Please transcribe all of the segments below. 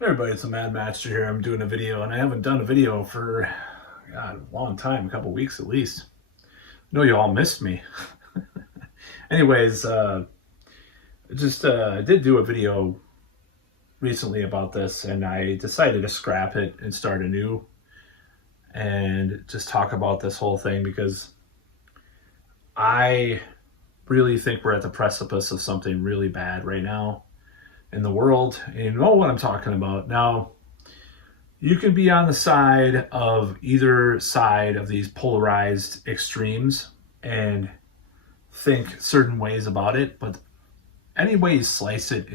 Hey everybody, it's a Mad Master here. I'm doing a video, and I haven't done a video for God, a long time, a couple weeks at least. I know you all missed me. Anyways, I did do a video recently about this, and I decided to scrap it and start anew and just talk about this whole thing because I really think we're at the precipice of something really bad right now in the world. And you know what I'm talking about. Now, you can be on the side of either side of these polarized extremes and think certain ways about it, but any way you slice it,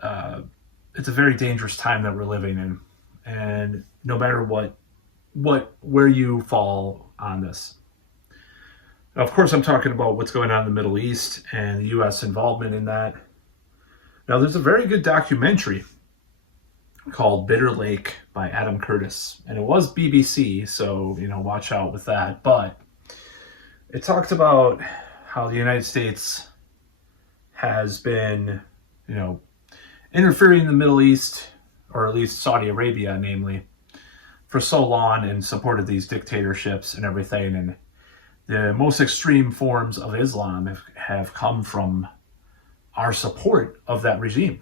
uh, it's a very dangerous time that we're living in, and no matter where you fall on this. Now, of course, I'm talking about what's going on in the Middle East and the U.S. involvement in that. Now, there's a very good documentary called Bitter Lake by Adam Curtis, and it was BBC, so watch out with that. But it talked about how the United States has been, interfering in the Middle East, or at least Saudi Arabia, namely, for so long, and supported these dictatorships and everything. And the most extreme forms of Islam have come from our support of that regime.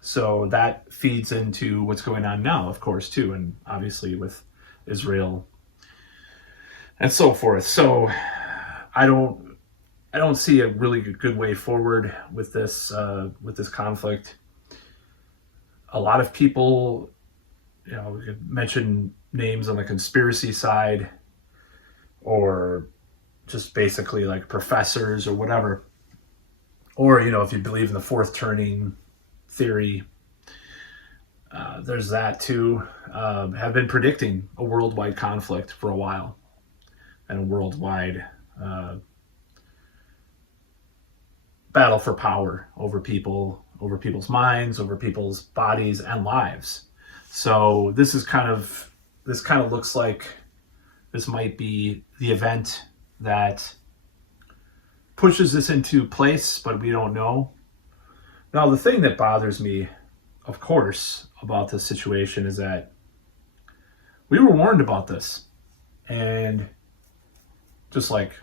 So that feeds into what's going on now, of course, too, and obviously with Israel and so forth. So I don't see a really good way forward with this conflict. A lot of people, we could mention names on the conspiracy side, or just basically like professors or whatever, or if you believe in the fourth turning theory, there's that too, have been predicting a worldwide conflict for a while, and a worldwide battle for power over people's minds, over people's bodies and lives. So this kind of looks like this might be the event that pushes this into place, but we don't know. Now, the thing that bothers me, of course, about this situation is that we were warned about this. And just like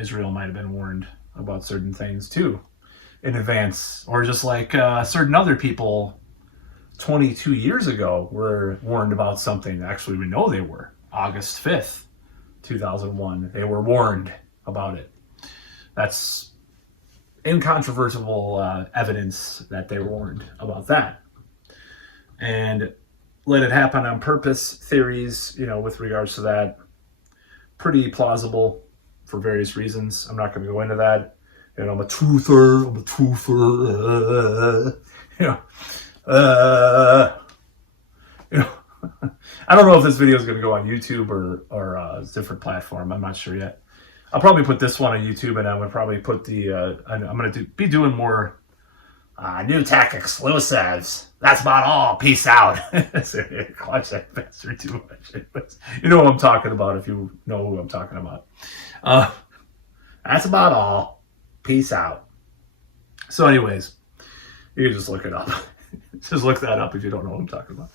Israel might have been warned about certain things too in advance, or just like certain other people 22 years ago were warned about something. Actually, we know they were. August 5th, 2001, they were warned about it. That's incontrovertible evidence that they were warned about that. And let it happen on purpose theories, with regards to that, pretty plausible for various reasons. I'm not going to go into that. I'm a truther. I don't know if this video is going to go on YouTube or a different platform. I'm not sure yet. I'll probably put this one on YouTube, and I'm going to probably put I'm going to be doing more new tech exclusives. That's about all. Peace out. Watch that bastard too much. You know what I'm talking about if you know who I'm talking about. That's about all. Peace out. So anyways, you can just look it up. Just look that up if you don't know what I'm talking about.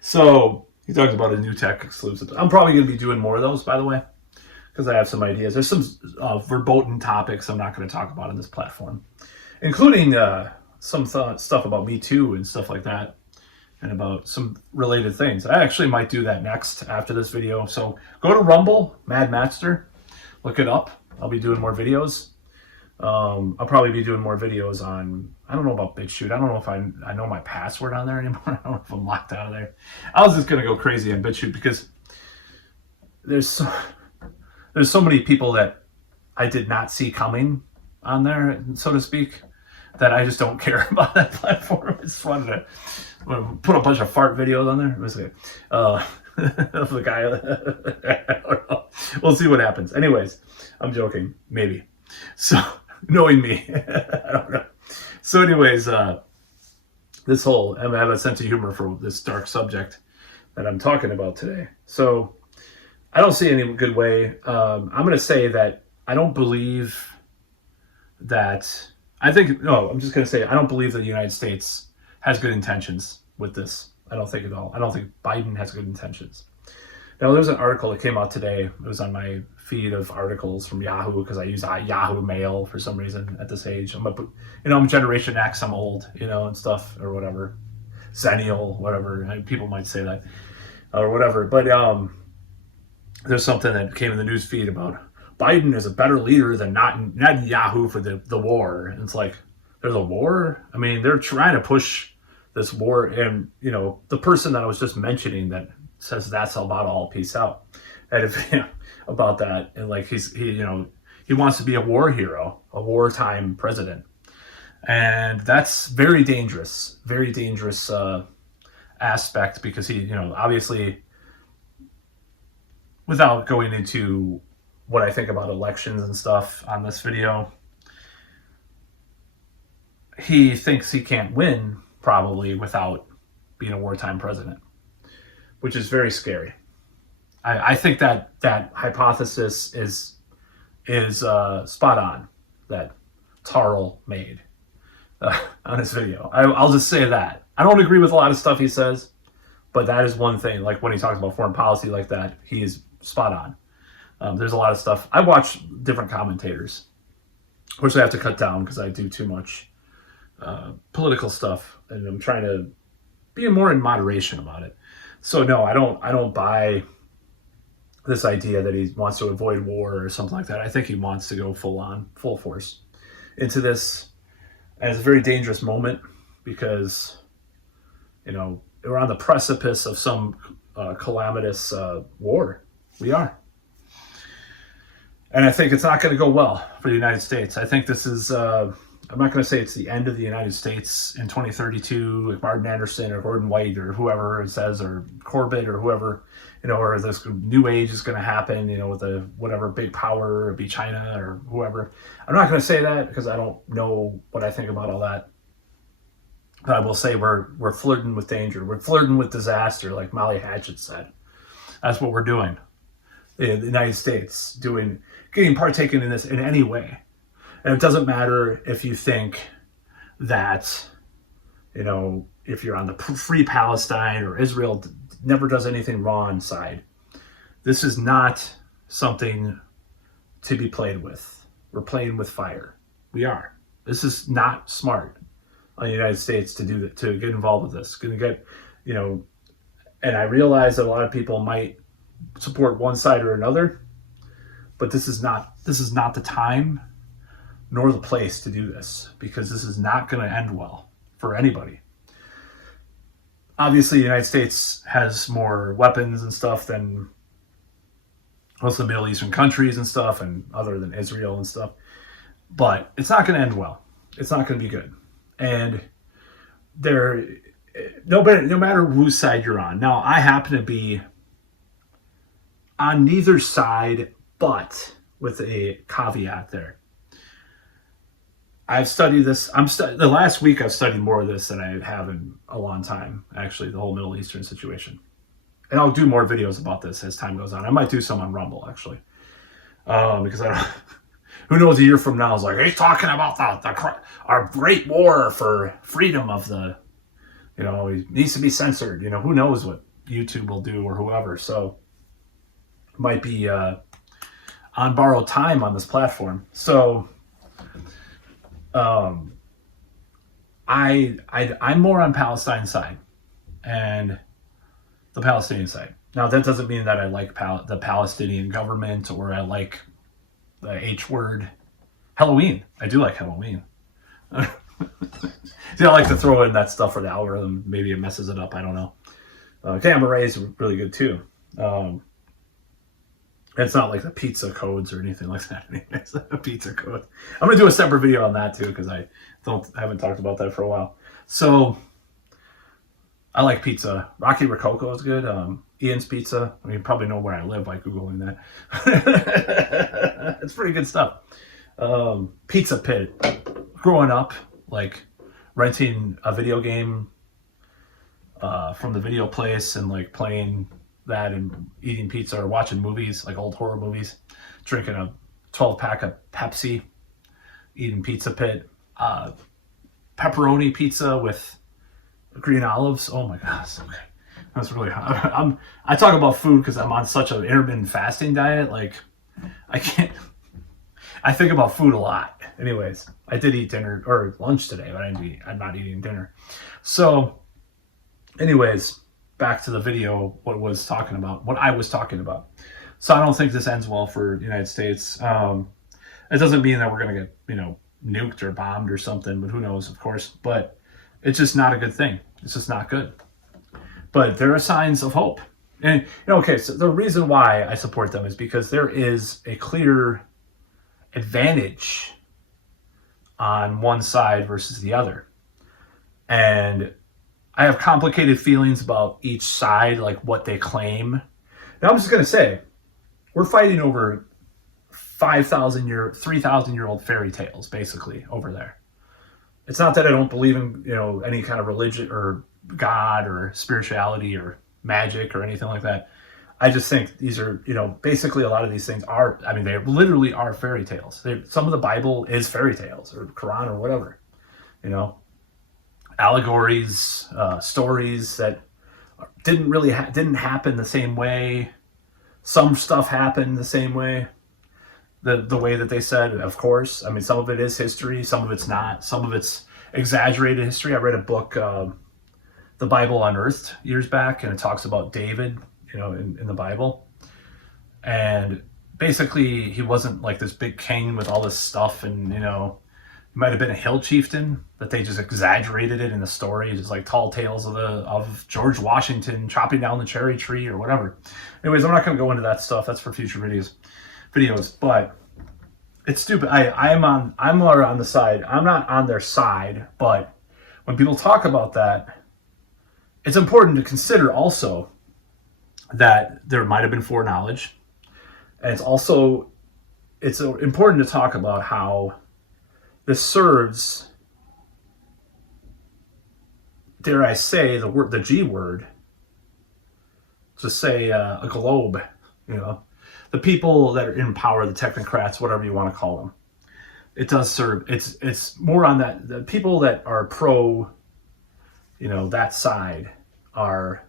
So he talks about a new tech exclusive. I'm probably going to be doing more of those, by the way, because I have some ideas. There's some verboten topics I'm not going to talk about on this platform, including some stuff about Me Too and stuff like that, and about some related things. I actually might do that next after this video. So go to Rumble, Mad Master, look it up. I'll be doing more videos. I'll probably be doing more videos on, I don't know about BitChute. I don't know if I know my password on there anymore. I don't know if I'm locked out of there. I was just going to go crazy on BitChute because there's so many people that I did not see coming on there, so to speak, that I just don't care about that platform. I just wanted to put a bunch of fart videos on there. It was good. Of the guy. I don't know. We'll see what happens. Anyways, I'm joking. Maybe. So, knowing me, I don't know. So anyways, this whole, I have a sense of humor for this dark subject that I'm talking about today. So I don't see any good way. I'm going to say that I don't believe that I think, no, I'm just going to say, I don't believe that the United States has good intentions with this. I don't think at all. I don't think Biden has good intentions. Now, there's an article that came out today. It was on my feed of articles from Yahoo, because I use Yahoo Mail for some reason at this age. I'm Generation X, I'm old, and stuff, or whatever. Zennial, whatever. People might say that, or whatever. But there's something that came in the news feed about Biden is a better leader than Netanyahu for the war. And it's like, there's a war? I mean, they're trying to push this war. And, the person that I was just mentioning that says that's about all, peace out. And if, about that. And like, he wants to be a war hero, a wartime president. And that's very dangerous aspect, because he, obviously, without going into what I think about elections and stuff on this video, he thinks he can't win probably without being a wartime president, which is very scary. I think that hypothesis is spot on, that Tarl made on his video. I'll just say that. I don't agree with a lot of stuff he says, but that is one thing. Like when he talks about foreign policy like that, he is spot on. There's a lot of stuff. I watch different commentators, which I have to cut down because I do too much political stuff, and I'm trying to be more in moderation about it. So no, I don't buy this idea that he wants to avoid war or something like that. I think he wants to go full force into this. And it's a very dangerous moment because, we're on the precipice of some calamitous war. We are. And I think it's not going to go well for the United States. I think this is, I'm not going to say it's the end of the United States in 2032, like Martin Anderson or Gordon White or whoever it says, or Corbett or whoever, or this new age is going to happen, with the whatever big power, it'd be China or whoever. I'm not going to say that because I don't know what I think about all that. But I will say we're flirting with danger. We're flirting with disaster, like Molly Hatchet said. That's what we're doing in the United States, partaking in this in any way. And it doesn't matter if you think that, if you're on the Free Palestine or Israel never does anything wrong side. This is not something to be played with. We're playing with fire. We are. This is not smart on the United States to do that, to get involved with this. Going to get, and I realize that a lot of people might support one side or another, but this is not the time nor the place to do this, because this is not going to end well for anybody. Obviously, the United States has more weapons and stuff than most of the Middle Eastern countries and stuff, and other than Israel and stuff. But it's not going to end well. It's not going to be good. And no matter whose side you're on. Now, I happen to be on neither side, but with a caveat there. I've studied this. The last week I've studied more of this than I have in a long time, actually, the whole Middle Eastern situation. And I'll do more videos about this as time goes on. I might do some on Rumble, actually. Because I don't... Who knows, a year from now is like, he's talking about our great war for freedom of the... he needs to be censored. Who knows what YouTube will do or whoever. So, it might be on borrowed time on this platform. So... I'm more on Palestine side and the Palestinian side. Now, that doesn't mean that I like the Palestinian government or I like the H word. Halloween. I do like Halloween. See, I like to throw in that stuff for the algorithm. Maybe it messes it up. I don't know. Gamma Ray is really good too. It's not like the pizza codes or anything like that. It's a pizza code. I'm going to do a separate video on that too, because I haven't talked about that for a while. So, I like pizza. Rocky Rococo is good. Ian's Pizza. I mean, you probably know where I live by Googling that. It's pretty good stuff. Pizza Pit. Growing up, like renting a video game from the video place and like playing that and eating pizza or watching movies, like old horror movies, drinking a 12-pack of Pepsi, eating Pizza Pit. pepperoni pizza with green olives. Oh my gosh, okay. That's really hot. I talk about food because I'm on such an intermittent fasting diet. Like, I can't. I think about food a lot. Anyways, I did eat dinner or lunch today, but I'm not eating dinner. So, anyways, back to the video. What I was talking about. So I don't think this ends well for the United States. It doesn't mean that we're gonna get nuked or bombed or something, but who knows, of course. But it's just not a good thing. It's just not good. But there are signs of hope. And, okay, so the reason why I support them is because there is a clear advantage on one side versus the other. And I have complicated feelings about each side, like what they claim. Now, I'm just going to say, we're fighting over 3,000-year-old fairy tales, basically, over there. It's not that I don't believe in, any kind of religion or God or spirituality or magic or anything like that. I just think these are, basically a lot of these things are, they literally are fairy tales. Some of the Bible is fairy tales or Quran or whatever, allegories, stories that didn't happen the same way. Some stuff happened the same way, the way that they said, of course. Some of it is history, some of it's not. Some of it's exaggerated history. I read a book, The Bible Unearthed, years back, and it talks about David, in the Bible. And basically, he wasn't like this big king with all this stuff, and, he might have been a hill chieftain, but they just exaggerated it in the story, just like tall tales of George Washington chopping down the cherry tree or whatever. Anyways, I'm not going to go into that stuff. That's for future videos, but it's stupid. I'm more on the side. I'm not on their side, but when people talk about that, it's important to consider also that there might have been foreknowledge. And it's important to talk about how this serves, dare I say, the G word, to say a globe, the people that are in power, the technocrats, whatever you want to call them. It does serve, it's more on that, the people that are pro, that side are,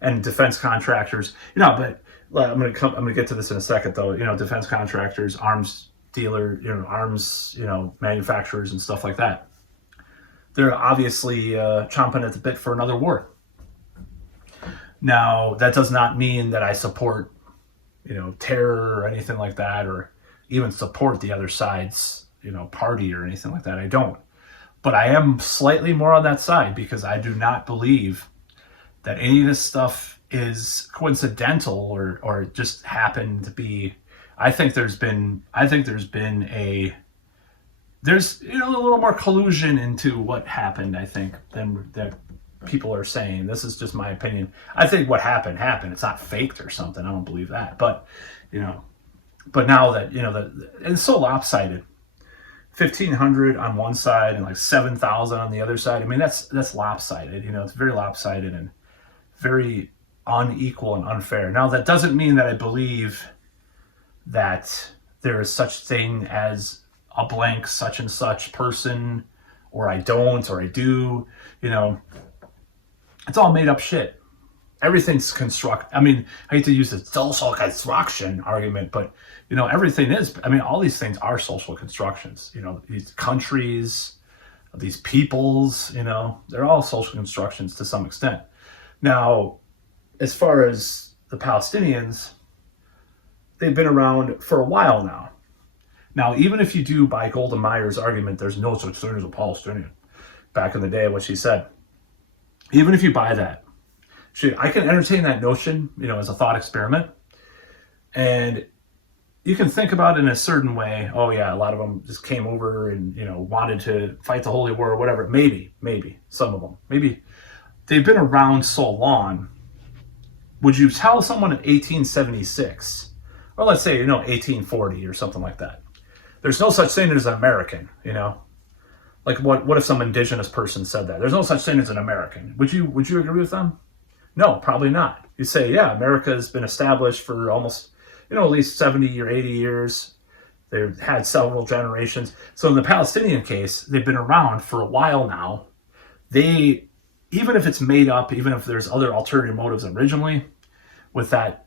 and defense contractors, but I'm going to get to this in a second though, defense contractors, arms dealer, arms, manufacturers and stuff like that. They're obviously chomping at the bit for another war. Now, that does not mean that I support, terror or anything like that, or even support the other side's, party or anything like that. I don't. But I am slightly more on that side because I do not believe that any of this stuff is coincidental or just happened to be. I think there's been a little more collusion into what happened, I think, than that people are saying. This is just my opinion. I think what happened. It's not faked or something. I don't believe that. But, but now that, it's so lopsided. 1,500 on one side and like 7,000 on the other side. That's lopsided. It's very lopsided and very unequal and unfair. Now, that doesn't mean that I believe that there is such thing as a blank such and such person, or I don't, or I do. It's all made up shit. Everything's I hate to use the social construction argument, but everything is. All these things are social constructions. These countries, these peoples, they're all social constructions to some extent. Now, as far as the Palestinians, they've been around for a while now. Now, even if you do buy Golda Meir's argument, there's no such thing as a Palestinian, back in the day, what she said, even if you buy that, I can entertain that notion, as a thought experiment. And you can think about it in a certain way. Oh yeah, a lot of them just came over and, wanted to fight the Holy War or whatever. Maybe, some of them. Maybe they've been around so long. Would you tell someone in 1876, or let's say, 1840 or something like that, there's no such thing as an American, Like what if some indigenous person said that? There's no such thing as an American. Would you agree with them? No, probably not. You say, yeah, America has been established for almost, at least 70 or 80 years. They've had several generations. So in the Palestinian case, they've been around for a while now. They, even if it's made up, even if there's other ulterior motives originally, with that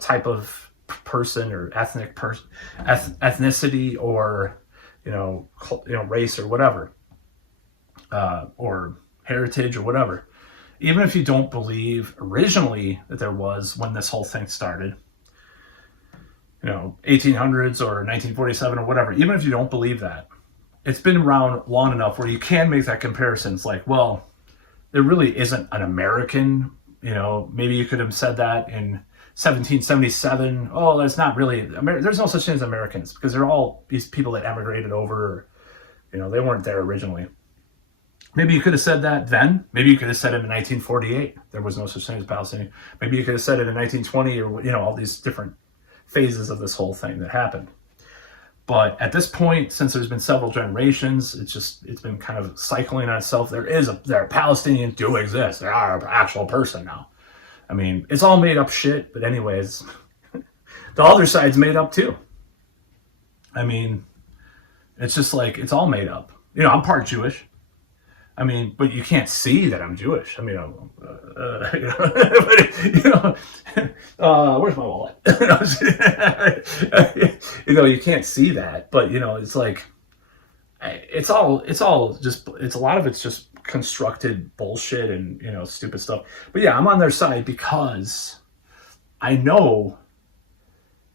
type of person or ethnicity or race or whatever, or heritage or whatever. Even if you don't believe originally that there was when this whole thing started, 1800s or 1947 or whatever, even if you don't believe that, it's been around long enough where you can make that comparison. It's like, well, there really isn't an American, maybe you could have said that in 1777. Oh, that's not really, there's no such thing as Americans, because they're all these people that emigrated over, they weren't there originally. Maybe you could have said that then. Maybe you could have said it in 1948. There was no such thing as Palestinian. Maybe you could have said it in 1920 or, all these different phases of this whole thing that happened. But at this point, since there's been several generations, it's been kind of cycling on itself. There Palestinians do exist. They are an actual person now. I mean, it's all made up shit, but anyways, the other side's made up too. I mean, it's just like, it's all made up. I'm part Jewish. I mean, but you can't see that I'm Jewish. I mean, where's my wallet? You can't see that, but it's like, it's a lot of it's just constructed bullshit and, stupid stuff. But yeah, I'm on their side because I know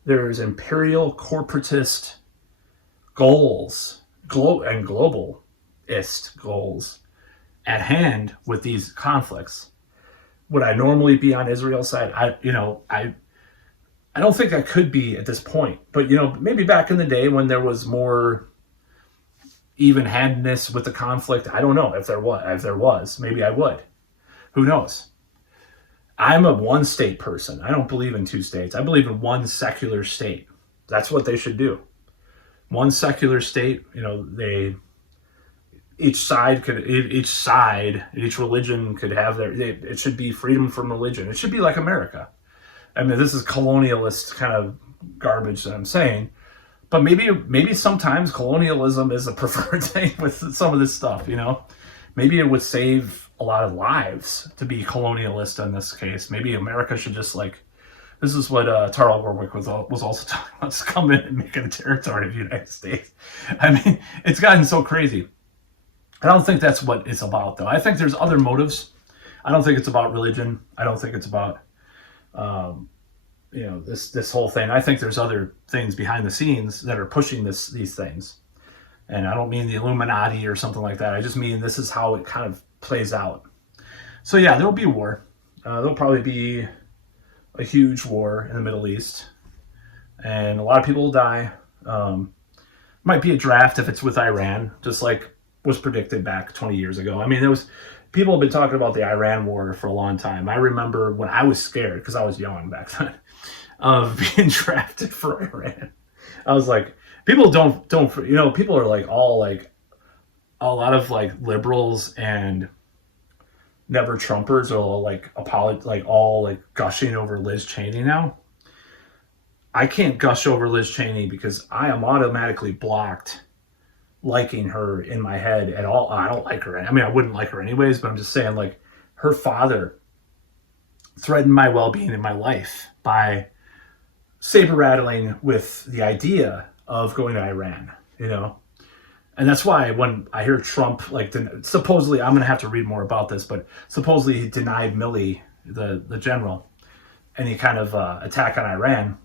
there's imperial corporatist goals, and globalist goals at hand with these conflicts. Would I normally be on Israel's side? I don't think I could be at this point, but maybe back in the day when there was more even-handedness with the conflict, I don't know if there was, maybe I would. Who knows? I'm a one-state person. I don't believe in two states. I believe in one secular state. That's what they should do. One secular state, each religion could have it should be freedom from religion. It should be like America. I mean, this is colonialist kind of garbage that I'm saying, but maybe sometimes colonialism is a preferred thing with some of this stuff, Maybe it would save a lot of lives to be colonialist in this case. Maybe America should just this is what Tarl Warwick was also talking about, just come in and make it a territory of the United States. I mean, it's gotten so crazy. I don't think that's what it's about, though. I think there's other motives. I don't think it's about religion. I don't think it's about, this whole thing. I think there's other things behind the scenes that are pushing these things. And I don't mean the Illuminati or something like that. I just mean this is how it kind of plays out. So yeah, there'll be war. There'll probably be a huge war in the Middle East. And a lot of people will die. Might be a draft if it's with Iran, just like was predicted back 20 years ago. I mean, people have been talking about the Iran war for a long time. I remember when I was scared, because I was young back then, of being drafted for Iran. I was like, people people are like a lot of liberals and never Trumpers are all gushing over Liz Cheney now. I can't gush over Liz Cheney because I am automatically blocked liking her in my head at all. I don't like her. I mean, I wouldn't like her anyways, but I'm just saying, her father threatened my well-being in my life by saber rattling with the idea of going to Iran, and that's why when I hear Trump, supposedly, I'm going to have to read more about this, but supposedly he denied Milley, the general, any kind of attack on Iran.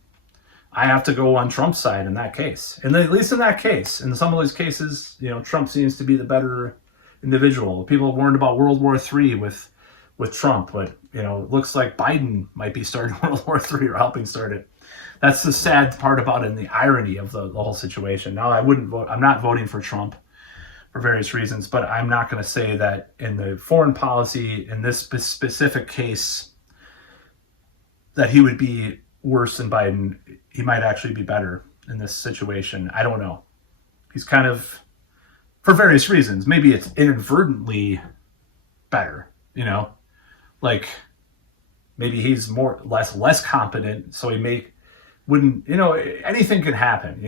I have to go on Trump's side in that case. And at least in that case, in some of these cases, Trump seems to be the better individual. People warned about World War III with Trump, but, it looks like Biden might be starting World War III or helping start it. That's the sad part about it and the irony of the whole situation. Now, I'm not voting for Trump for various reasons, but I'm not going to say that in the foreign policy, in this specific case, that he would be worse than Biden. He might actually be better in this situation. I don't know. He's kind of, for various reasons, maybe it's inadvertently better, maybe he's less competent, so he wouldn't, anything could happen,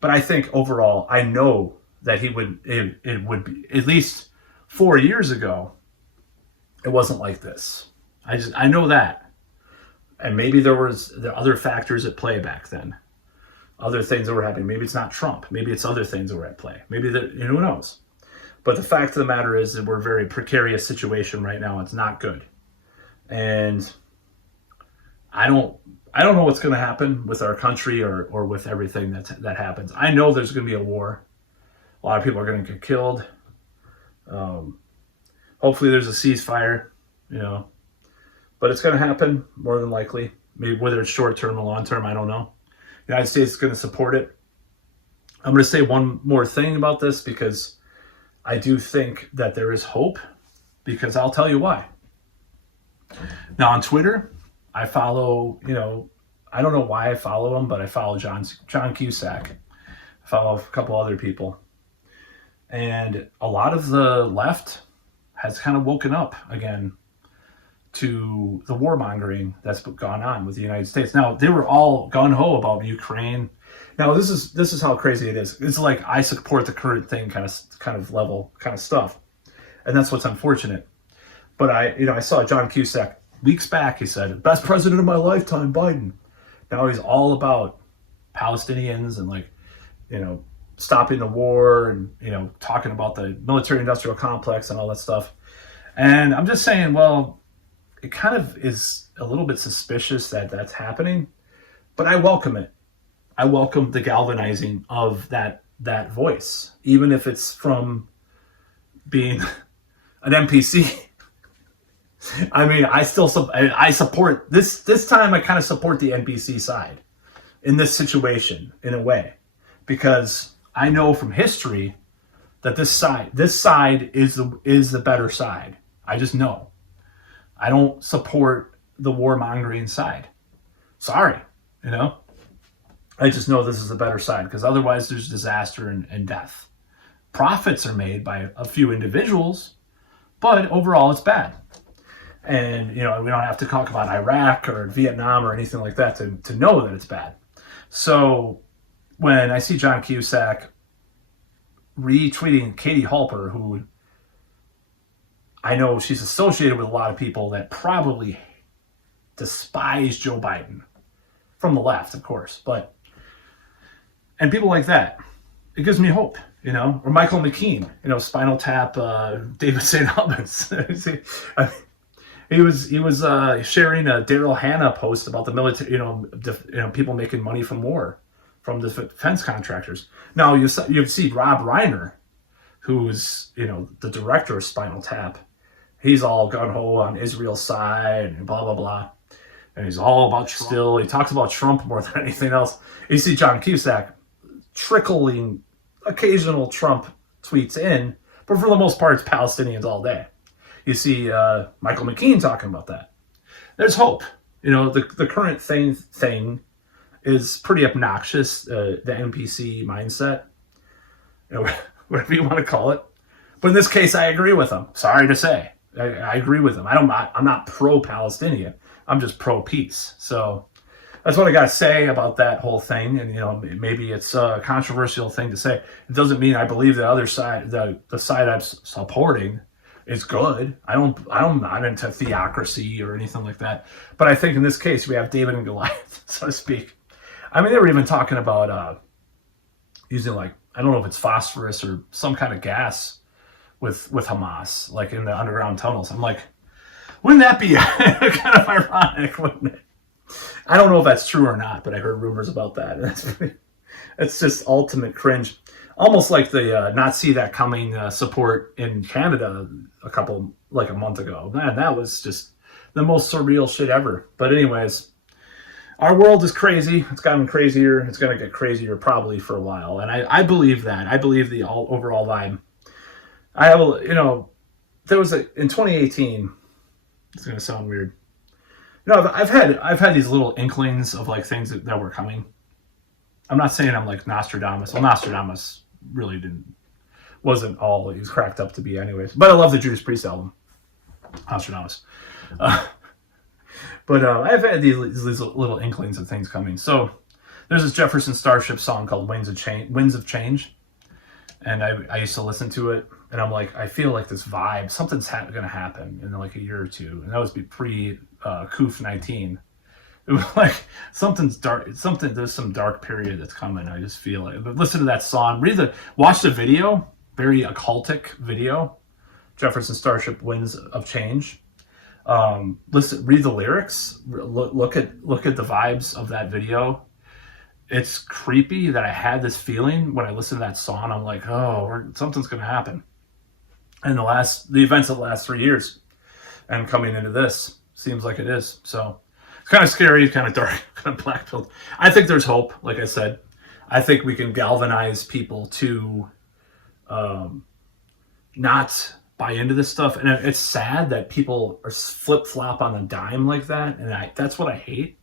but I think overall, I know that it would be, at least 4 years ago, it wasn't like this. I know that. And maybe there other factors at play back then. Other things that were happening. Maybe it's not Trump. Maybe it's other things that were at play. Maybe who knows? But the fact of the matter is that we're in a very precarious situation right now. It's not good. And I don't know what's going to happen with our country or with everything that happens. I know there's going to be a war. A lot of people are going to get killed. Hopefully there's a ceasefire, but it's going to happen more than likely. Maybe whether it's short term or long term, I don't know. The United States is going to support it. I'm going to say one more thing about this because I do think that there is hope, because I'll tell you why. Now on Twitter, I follow, I don't know why I follow him, but I follow John Cusack. I follow a couple other people. And a lot of the left has kind of woken up again to the warmongering that's gone on with the United States. Now, they were all gung-ho about Ukraine. Now, this is how crazy it is. It's like I support the current thing kind of level kind of stuff. And that's what's unfortunate. But I saw John Cusack weeks back. He said, best president of my lifetime, Biden. Now he's all about Palestinians and stopping the war and, talking about the military industrial complex and all that stuff. And I'm just saying, well, it kind of is a little bit suspicious that that's happening, but I welcome it. I welcome the galvanizing of that voice, even if it's from being an NPC. I mean, I support this time. I kind of support the NPC side in this situation in a way, because I know from history that this side is the better side. I just know. I don't support the warmongering side. Sorry, I just know this is the better side, because otherwise there's disaster and death. Profits are made by a few individuals, but overall it's bad. And, we don't have to talk about Iraq or Vietnam or anything like that to know that it's bad. So when I see John Cusack retweeting Katie Halper, who I know she's associated with a lot of people that probably despise Joe Biden, from the left, of course, and people like that, it gives me hope, or Michael McKean, Spinal Tap, David St. Albans. He was sharing a Daryl Hannah post about the military, people making money from war, from the defense contractors. Now you see Rob Reiner, who's the director of Spinal Tap. He's all gung-ho on Israel's side and blah blah blah, and he's all about Trump. Still, he talks about Trump more than anything else. You see John Cusack trickling occasional Trump tweets in, but for the most part, it's Palestinians all day. You see Michael McKean talking about that. There's hope. The current thing is pretty obnoxious, the NPC mindset, whatever you want to call it. But in this case, I agree with him. Sorry to say. I agree with him. I'm not pro-Palestinian. I'm just pro-peace. So that's what I got to say about that whole thing. And, maybe it's a controversial thing to say. It doesn't mean I believe the other side, the side I'm supporting, is good. I'm not into theocracy or anything like that. But I think in this case, we have David and Goliath, so to speak. I mean, they were even talking about using, I don't know if it's phosphorus or some kind of gas with Hamas, like in the underground tunnels. I'm like, wouldn't that be kind of ironic, wouldn't it? I don't know if that's true or not, but I heard rumors about that. It's just ultimate cringe. Almost like the not see that coming support in Canada a month ago. Man, that was just the most surreal shit ever. But anyways, our world is crazy. It's gotten crazier. It's going to get crazier probably for a while. And I believe that. I believe the overall vibe. I have there was in 2018, it's going to sound weird. I've had these little inklings of things that were coming. I'm not saying I'm like Nostradamus. Well, Nostradamus really wasn't all he was cracked up to be anyways. But I love the Judas Priest album, Nostradamus. But I've had these little inklings of things coming. So there's this Jefferson Starship song called Winds of Change. And I used to listen to it, and I'm like, I feel like this vibe, something's going to happen in like a year or two. And that was pre Koof 19. It was like something's dark, there's some dark period that's coming. I just feel it. But listen to that song, watch the video, very occultic video, Jefferson Starship Winds of Change. Read the lyrics, look at the vibes of that video. It's creepy that I had this feeling when I listened to that song. I'm like, oh, something's going to happen. And the events of the last 3 years and coming into this seems like it is. So it's kind of scary, kind of dark, kind of black-pilled. I think there's hope. Like I said, I think we can galvanize people to not buy into this stuff. And it's sad that people are flip-flop on a dime like that. And that's what I hate.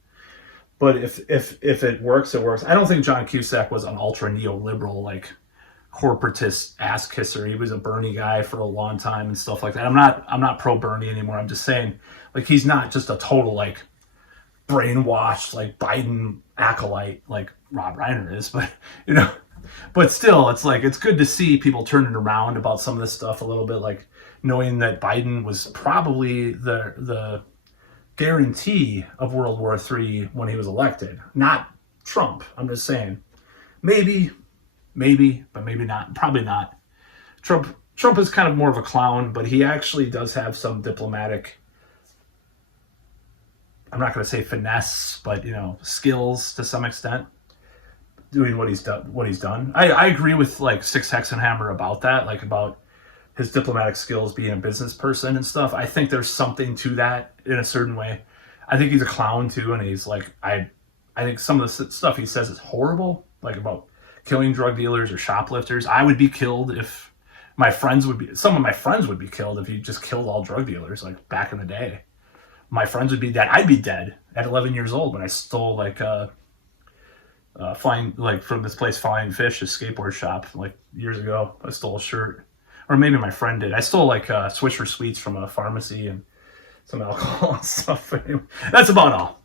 But if it works, it works. I don't think John Cusack was an ultra neoliberal, like corporatist ass kisser. He was a Bernie guy for a long time and stuff like that. I'm not pro Bernie anymore. I'm just saying, like, he's not just a total like brainwashed like Biden acolyte like Rob Reiner is. But but still, it's like it's good to see people turning around about some of this stuff a little bit, like knowing that Biden was probably the guarantee of World War III when he was elected, not Trump. I'm just saying, maybe, but maybe not. Probably not. Trump is kind of more of a clown, but he actually does have some diplomatic, I'm not going to say finesse, but skills to some extent, doing what he's done. I agree with like Six Hexenhammer about that, like about his diplomatic skills, being a business person and stuff. I think there's something to that in a certain way. I think he's a clown too, and he's like, I think some of the stuff he says is horrible, like about killing drug dealers or shoplifters. I would be killed if some of my friends would be killed if you just killed all drug dealers, like back in the day. My friends would be dead. I'd be dead at 11 years old when I stole like flying, like from this place, Flying Fish, a skateboard shop, like years ago. I stole a shirt. Or maybe my friend did. I stole like Swisher Sweets from a pharmacy and some alcohol and stuff. That's about all.